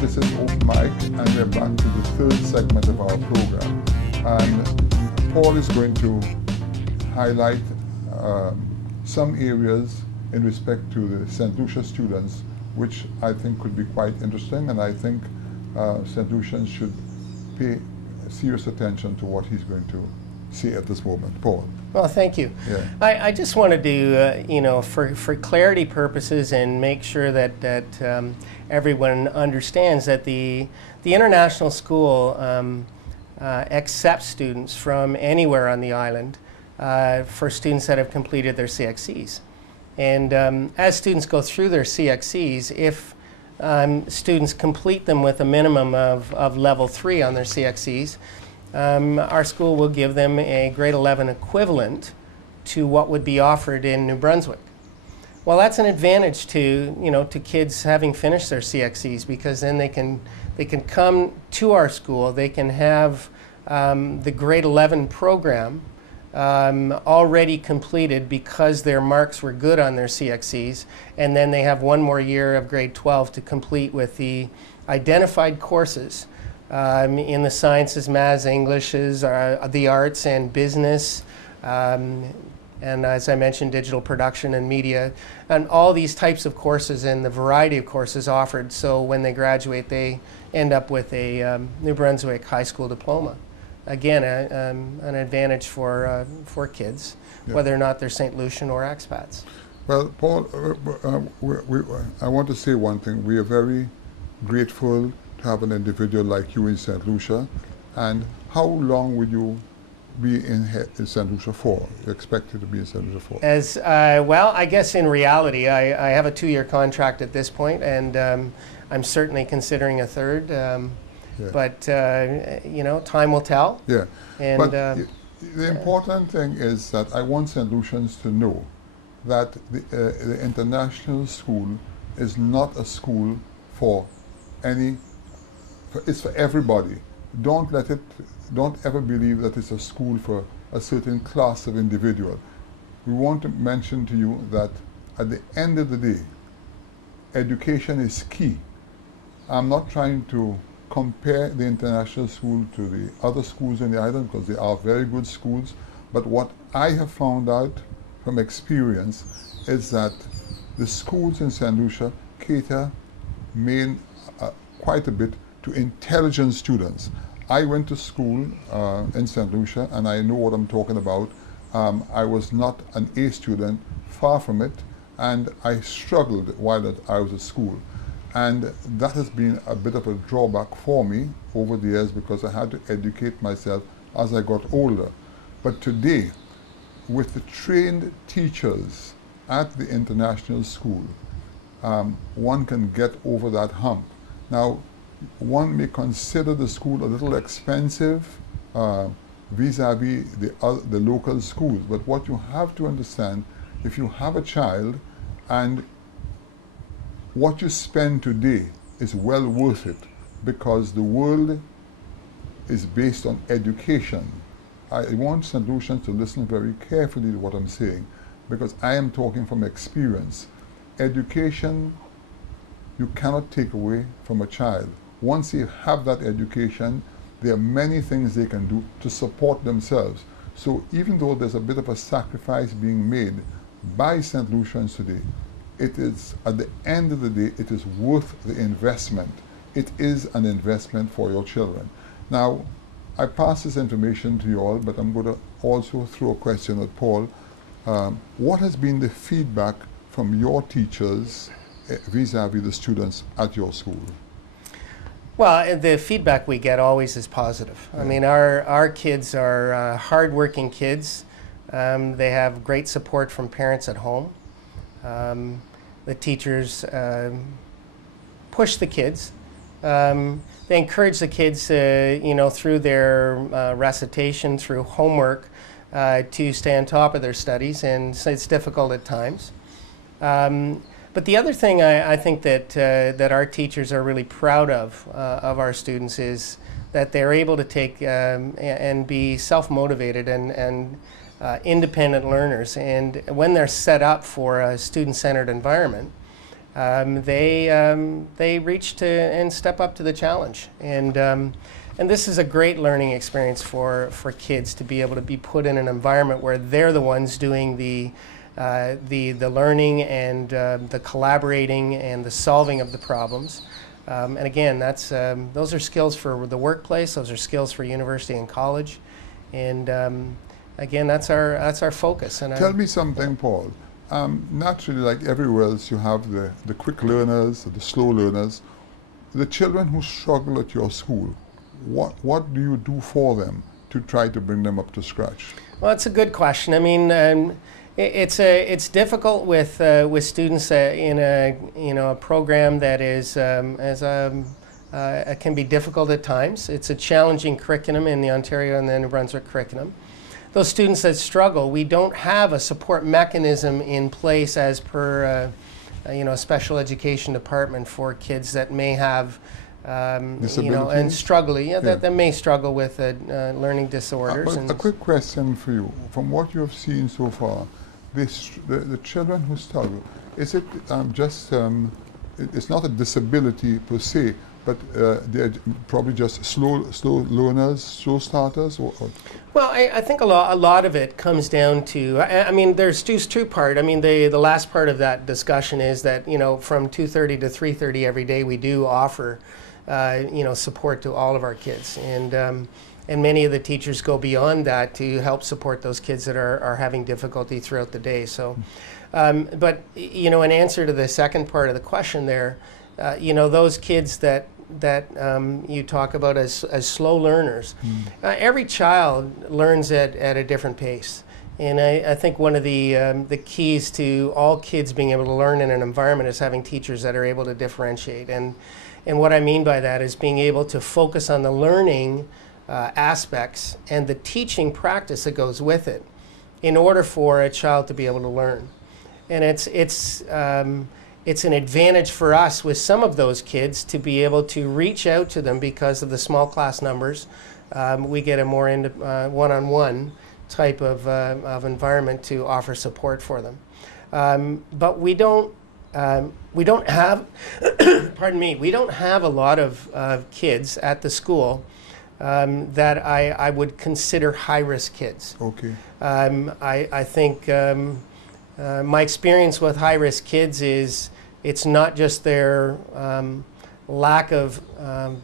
this is Open Mic, and we're back to the third segment of our program. And Paul is going to highlight some areas in respect to the St. Lucia students, which I think could be quite interesting, and I think St. Lucians should pay serious attention to what he's going to say at this moment. Paul. Well, thank you. Yeah. I just wanted to, for clarity purposes and make sure that everyone understands that the international school accepts students from anywhere on the island for students that have completed their CXCs. And as students go through their CXCs, if students complete them with a minimum of level 3 on their CXCs, our school will give them a grade 11 equivalent to what would be offered in New Brunswick. Well, that's an advantage to kids having finished their CXCs, because then they can come to our school. They can have the grade 11 program already completed because their marks were good on their CXCs, and then they have one more year of grade 12 to complete with the identified courses in the sciences, maths, Englishes, the arts and business, and as I mentioned, digital production and media, and all these types of courses and the variety of courses offered. So when they graduate, they end up with a New Brunswick high school diploma. Again, an advantage for kids, yeah, whether or not they're St. Lucian or expats. Well, Paul, I want to say one thing. We are very grateful to have an individual like you in St. Lucia. And how long will you be in St. Lucia for? You're expected to be in St. Lucia for? As well, I guess in reality, I have a 2-year contract at this point, and I'm certainly considering a third. Yeah. But time will tell. Yeah. And but the important thing is that I want St. Lucians to know that the international school is not a school for it's for everybody. Don't ever believe that it's a school for a certain class of individual. We want to mention to you that at the end of the day, education is key. I'm not trying to compare the international school to the other schools in the island, because they are very good schools, but what I have found out from experience is that the schools in St. Lucia cater quite a bit to intelligent students. I went to school in St. Lucia, and I know what I'm talking about. I was not an A student, far from it, and I struggled while I was at school. And that has been a bit of a drawback for me over the years, because I had to educate myself as I got older. But today, with the trained teachers at the international school, one can get over that hump. Now, one may consider the school a little expensive vis-a-vis the local schools, but what you have to understand, if you have a child and what you spend today is well worth it, because the world is based on education. I want St. Lucians to listen very carefully to what I'm saying, because I am talking from experience. Education you cannot take away from a child. Once they have that education, there are many things they can do to support themselves. So even though there's a bit of a sacrifice being made by St. Lucians today, it is, at the end of the day, it is worth the investment. It is an investment for your children. Now, I pass this information to you all, but I'm going to also throw a question at Paul. What has been the feedback from your teachers vis-a-vis the students at your school? Well, the feedback we get always is positive. Yeah. I mean, our kids are hardworking kids. They have great support from parents at home. The teachers push the kids. They encourage the kids, through their recitation, through homework, to stay on top of their studies, and so it's difficult at times. But the other thing I think that our teachers are really proud of our students is that they're able to take and be self-motivated and independent learners. And when they're set up for a student-centered environment, they reach to and step up to the challenge. And this is a great learning experience for kids to be able to be put in an environment where they're the ones doing the learning and the collaborating and the solving of the problems. And again, those are skills for the workplace. Those are skills for university and college. And again, that's our focus. And tell me something, Paul. Naturally, like everywhere else, you have the quick learners, the slow learners. The children who struggle at your school, what do you do for them to try to bring them up to scratch? Well, it's a good question. I mean, it's difficult with students in a program that is can be difficult at times. It's a challenging curriculum in the Ontario and the New Brunswick curriculum. Those students that struggle, we don't have a support mechanism in place as per a special education department for kids that may have and struggling, that may struggle with learning disorders. But a quick question for you: from what you have seen so far, the children who struggle, is it it's not a disability per se, but they're probably just slow learners, slow starters? Well, I think a lot of it comes down to, I mean, there's two part. I mean, the last part of that discussion is that, from 2:30 to 3:30 every day, we do offer, support to all of our kids. And many of the teachers go beyond that to help support those kids that are having difficulty throughout the day. So, but, in answer to the second part of the question there, those kids that you talk about as slow learners, every child learns at a different pace. And I think one of the keys to all kids being able to learn in an environment is having teachers that are able to differentiate. And what I mean by that is being able to focus on the learning aspects and the teaching practice that goes with it in order for a child to be able to learn. And it's an advantage for us with some of those kids to be able to reach out to them because of the small class numbers. We get a more one-on-one type of environment to offer support for them. But we don't have, pardon me, we don't have a lot of kids at the school that I would consider high-risk kids. Okay. I think my experience with high-risk kids is it's not just their lack of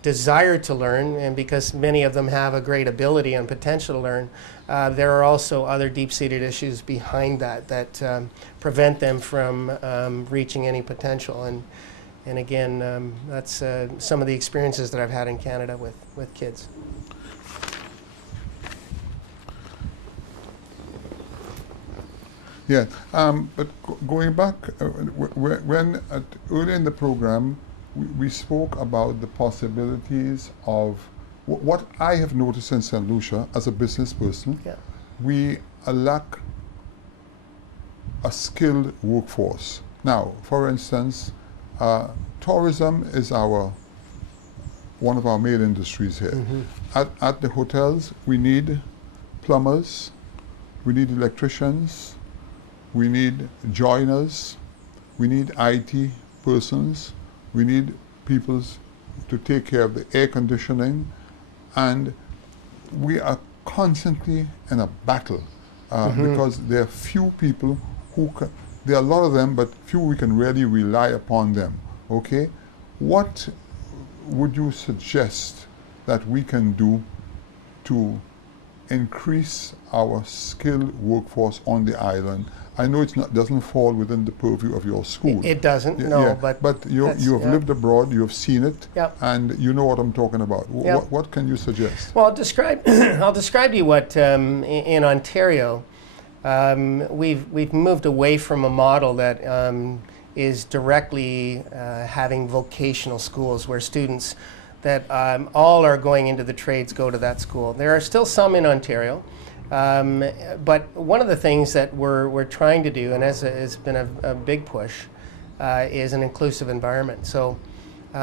desire to learn, and because many of them have a great ability and potential to learn, there are also other deep-seated issues behind that prevent them from reaching any potential. And again, that's some of the experiences that I've had in Canada with kids. Yeah, but going back, when early in the program, we spoke about the possibilities of what I have noticed in St. Lucia as a business person. Yeah. We lack a skilled workforce. Now, for instance, tourism is one of our main industries here. Mm-hmm. At the hotels, we need plumbers, we need electricians, we need joiners, we need IT persons, we need people to take care of the air conditioning, and we are constantly in a battle because there are few people who can, there are a lot of them, but few we can really rely upon them, okay? What would you suggest that we can do to increase our skilled workforce on the island? I know it doesn't fall within the purview of your school. It doesn't, no. Yeah. But you have lived abroad, you have seen it, and you know what I'm talking about. Yep. What can you suggest? Well, I'll describe to you what in Ontario we've moved away from a model that is directly having vocational schools where students that all are going into the trades go to that school. There are still some in Ontario. But one of the things that we're trying to do, and has been a big push, is an inclusive environment. So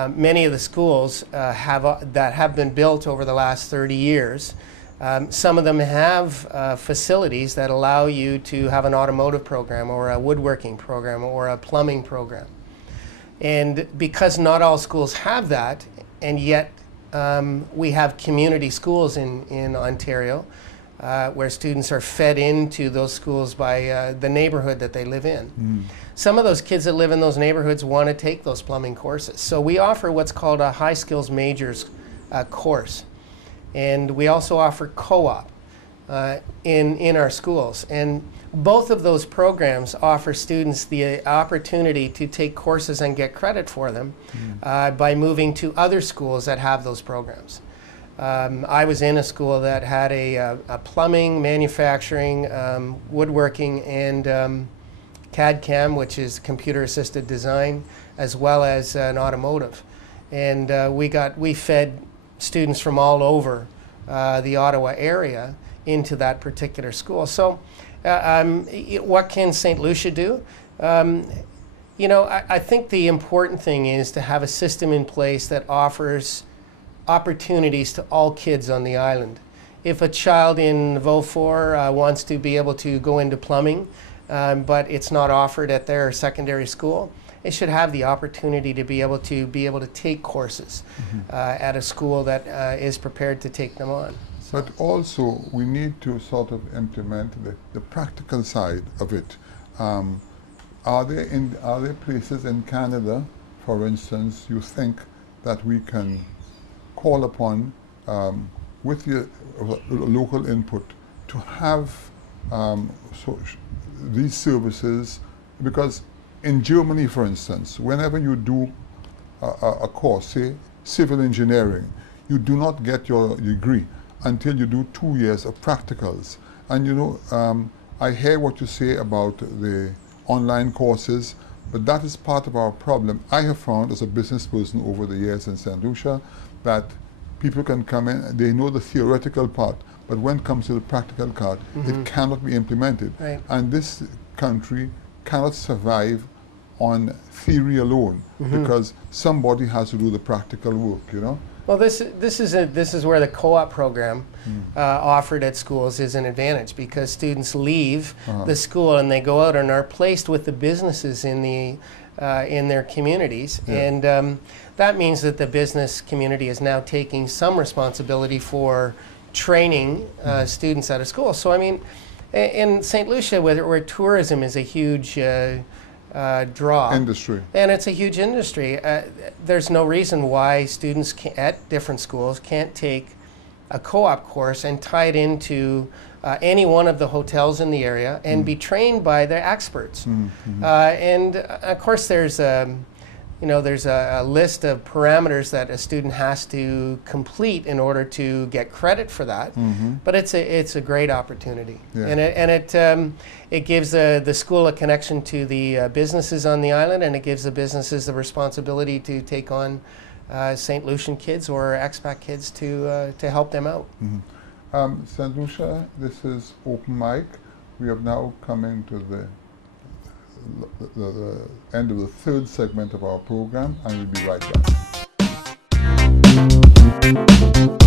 many of the schools that have been built over the last 30 years, some of them have facilities that allow you to have an automotive program or a woodworking program or a plumbing program. And because not all schools have that, and yet we have community schools in Ontario where students are fed into those schools by the neighborhood that they live in. Some of those kids that live in those neighborhoods want to take those plumbing courses. So we offer what's called a high skills majors course. And we also offer co-op in our schools. And both of those programs offer students the opportunity to take courses and get credit for them by moving to other schools that have those programs. I was in a school that had a plumbing, manufacturing, woodworking, and CAD/CAM, which is computer-assisted design, as well as an automotive. And we fed students from all over the Ottawa area into that particular school. So what can St. Lucia do? You know, I think the important thing is to have a system in place that offers opportunities to all kids on the island. If a child in Beaufort wants to be able to go into plumbing, but it's not offered at their secondary school, they should have the opportunity to be able to take courses at a school that is prepared to take them on. But also, we need to sort of implement the practical side of it. Are there places in Canada, for instance, you think that we can call upon with the local input to have these services? Because in Germany, for instance, whenever you do a course, say civil engineering, you do not get your degree until you do 2 years of practicals. And you know, I hear what you say about the online courses, but that is part of our problem. I have found as a business person over the years in St. Lucia that people can come in, they know the theoretical part, but when it comes to the practical part, it cannot be implemented. Right. And this country cannot survive on theory alone because somebody has to do the practical work, you know? Well, this is where the co-op program offered at schools is an advantage, because students leave the school and they go out and are placed with the businesses in their communities, and that means that the business community is now taking some responsibility for training students out of school. So I mean, in St. Lucia, where tourism is a huge draw. Industry. And it's a huge industry. There's no reason why students at different schools can't take a co-op course and tie it into any one of the hotels in the area and be trained by the experts. And of course there's there's a list of parameters that a student has to complete in order to get credit for that. But it's a great opportunity, and it gives the school a connection to the businesses on the island, and it gives the businesses the responsibility to take on St. Lucian kids or expat kids to help them out. St. Lucia, this is Open Mic. We have now come into the end of the third segment of our program, and we'll be right back.